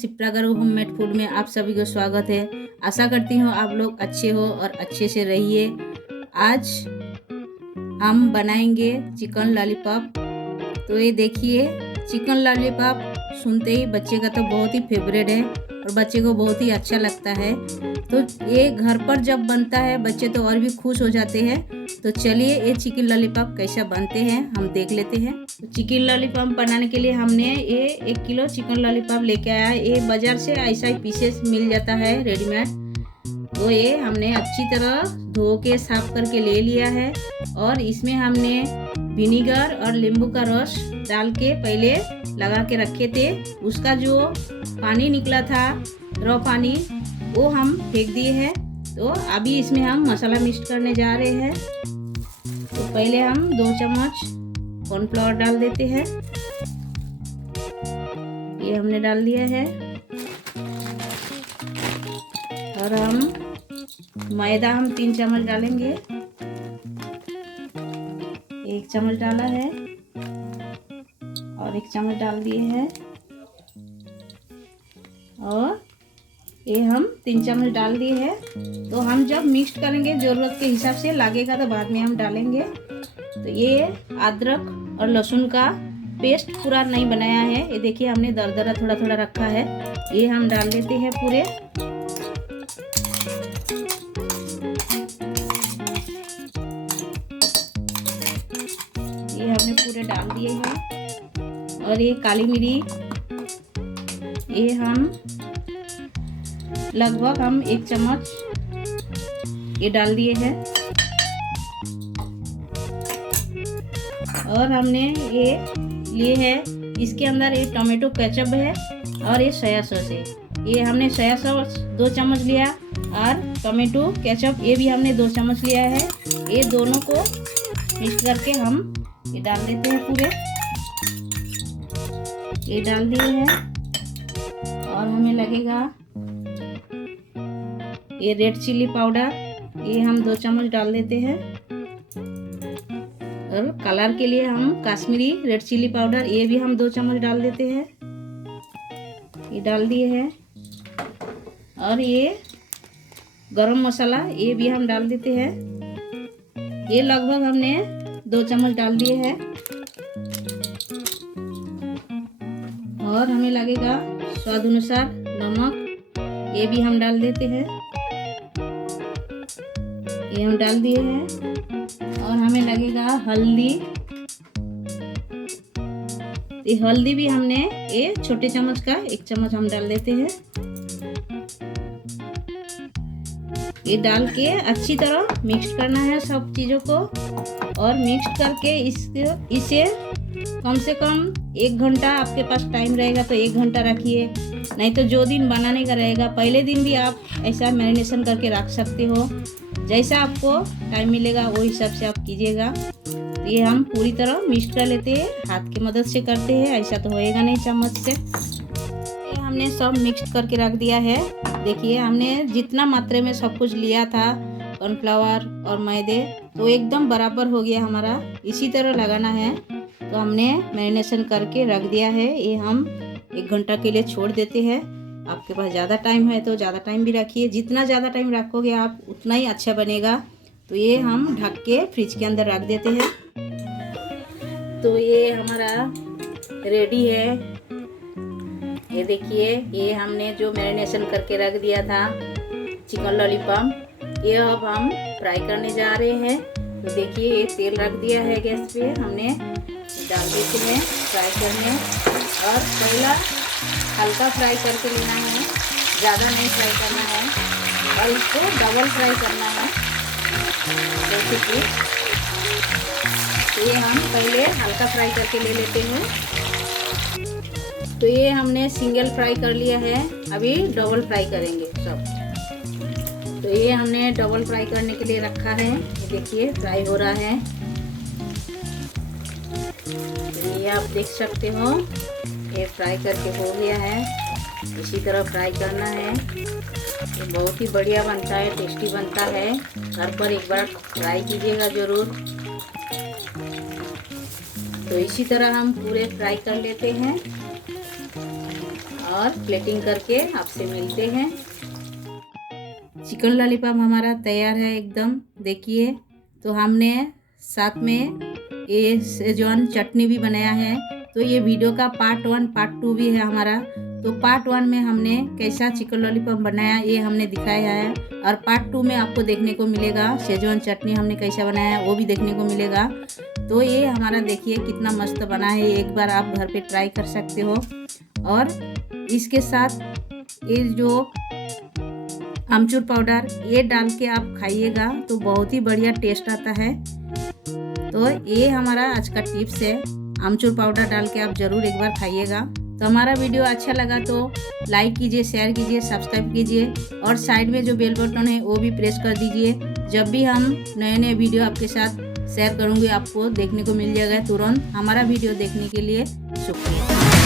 सिप्रागर homemade food में आप सभी को स्वागत है। आशा करती हूँ आप लोग अच्छे हो और अच्छे से रहिए। आज हम बनाएंगे चिकन लॉलीपॉप। तो ये देखिए, चिकन लॉलीपॉप सुनते ही बच्चे का तो बहुत ही फेवरेट है और बच्चे को बहुत ही अच्छा लगता है। तो ये घर पर जब बनता है बच्चे तो और भी खुश हो जाते हैं। तो चलिए ये चिकन लॉलीपॉप कैसा बनते हैं हम देख लेते हैं। तो चिकन लॉलीपॉप बनाने के लिए हमने ये 1 किलो चिकन लॉलीपॉप लेके आया। ये बाजार से ऐसा ही पीसेस मिल जाता है रेडीमेड। तो ये हमने अच्छी तरह धो के साफ करके ले लिया है और इसमें हमने विनीगर और नींबू का रस डाल के पहले लगा के रखे थे। उसका जो पानी निकला था रॉ पानी वो हम फेंक दिए हैं। तो अभी इसमें हम मसाला मिक्स करने जा रहे हैं। तो पहले हम 2 चम्मच कॉर्नफ्लावर डाल देते हैं। ये हमने डाल दिया है। और हम मैदा 3 चम्मच डालेंगे। 1 चम्मच डाला है और 1 चम्मच डाल दिए हैं और ये हम 3 चम्मच डाल दिए हैं। तो हम जब मिक्स करेंगे ज़रूरत के हिसाब से लगेगा तो बाद में हम डालेंगे। तो ये अदरक और लहसुन का पेस्ट पूरा नहीं बनाया है। ये देखिए हमने दरदरा थोड़ा थोड़ा रखा है। ये हम डाल देते हैं पूरे। ये हमने पूरे डाल दिए हैं। और ये काली मिर्च ये हम लगभग 1 चम्मच ये डाल दिए हैं। और हमने ये लिए है, इसके अंदर ये टोमेटो केचप है और ये सोया सॉस है। ये हमने सोया सॉस 2 चम्मच लिया और टोमेटो केचप ये भी हमने 2 चम्मच लिया है। ये दोनों को मिक्स करके हम ये डाल देते हैं पूरे। ये डाल दिए हैं और हमें लगेगा ये रेड चिली पाउडर ये हम 2 चम्मच डाल देते हैं। और कलर के लिए हम कश्मीरी रेड चिली पाउडर ये भी हम 2 चम्मच डाल देते हैं। ये डाल दिए हैं। और ये गरम मसाला ये भी हम डाल देते हैं। ये लगभग हमने 2 चम्मच डाल दिए हैं। और हमें लगेगा स्वाद अनुसार नमक ये भी हम डाल देते हैं। ये हम डाल दिए हैं। और हमें लगेगा हल्दी। ये हल्दी भी हमने ये छोटे चम्मच का 1 चम्मच हम डाल देते हैं। ये डाल के अच्छी तरह मिक्स करना है सब चीज़ों को। और मिक्स करके इसे कम से कम 1 घंटा आपके पास टाइम रहेगा तो 1 घंटा रखिए। नहीं तो जो दिन बनाने का रहेगा पहले दिन भी आप ऐसा मैरिनेशन करके रख सकते हो। जैसा आपको टाइम मिलेगा वो हिसाब से आप कीजिएगा। तो ये हम पूरी तरह मिक्स कर लेते हैं, हाथ की मदद से करते हैं, ऐसा तो होएगा नहीं चम्मच से। ये हमने सब मिक्स करके रख दिया है। देखिए हमने जितना मात्रा में सब कुछ लिया था कॉर्नफ्लावर और मैदे तो एकदम बराबर हो गया हमारा। इसी तरह लगाना है। तो हमने मैरिनेशन करके रख दिया है। ये हम 1 घंटा के लिए छोड़ देते हैं। आपके पास ज़्यादा टाइम है तो ज़्यादा टाइम भी रखिए। जितना ज़्यादा टाइम रखोगे आप उतना ही अच्छा बनेगा। तो ये हम ढक के फ्रिज के अंदर रख देते हैं। तो ये हमारा रेडी है। ये देखिए ये हमने जो मैरिनेशन करके रख दिया था चिकन लॉलीपॉप ये अब हम फ्राई करने जा रहे हैं। तो देखिए ये तेल रख दिया है गैस पे, हमने डाल देते हैं फ्राई करने। और पहला हल्का फ्राई करके लेना है, ज़्यादा नहीं फ्राई करना है और इसको डबल फ्राई करना है जैसे कि। तो ये हम पहले हल्का फ्राई करके ले लेते हैं। तो ये हमने सिंगल फ्राई कर लिया है, अभी डबल फ्राई करेंगे सब। तो ये हमने डबल फ्राई करने के लिए रखा है। ये देखिए फ्राई हो रहा है। तो ये आप देख सकते हो ये फ्राई करके हो गया है। इसी तरह फ्राई करना है। ये बहुत ही बढ़िया बनता है, टेस्टी बनता है। घर पर एक बार ट्राई कीजिएगा ज़रूर। तो इसी तरह हम पूरे फ्राई कर लेते हैं। और प्लेटिंग करके आपसे मिलते हैं। चिकन लॉलीपॉप हमारा तैयार है एकदम। देखिए, तो हमने साथ में ये सेजवान चटनी भी बनाया है। तो ये वीडियो का पार्ट 1 पार्ट 2 भी है हमारा। तो पार्ट 1 में हमने कैसा चिकन लॉलीपॉप बनाया ये हमने दिखाया है, और पार्ट 2 में आपको देखने को मिलेगा सेजवान चटनी हमने कैसा बनाया है वो भी देखने को मिलेगा। तो ये हमारा देखिए कितना मस्त बना है, एक बार आप घर पे ट्राई कर सकते हो। और इसके साथ ये जो आमचूर पाउडर ये डाल के आप खाइएगा तो बहुत ही बढ़िया टेस्ट आता है। तो ये हमारा आज का टिप्स है, आमचूर पाउडर डाल के आप ज़रूर एक बार खाइएगा। तो हमारा वीडियो अच्छा लगा तो लाइक कीजिए, शेयर कीजिए, सब्सक्राइब कीजिए, और साइड में जो बेल बटन है वो भी प्रेस कर दीजिए। जब भी हम नए नए वीडियो आपके साथ शेयर करूँगी आपको देखने को मिल जाएगा तुरंत। हमारा वीडियो देखने के लिए शुक्रिया।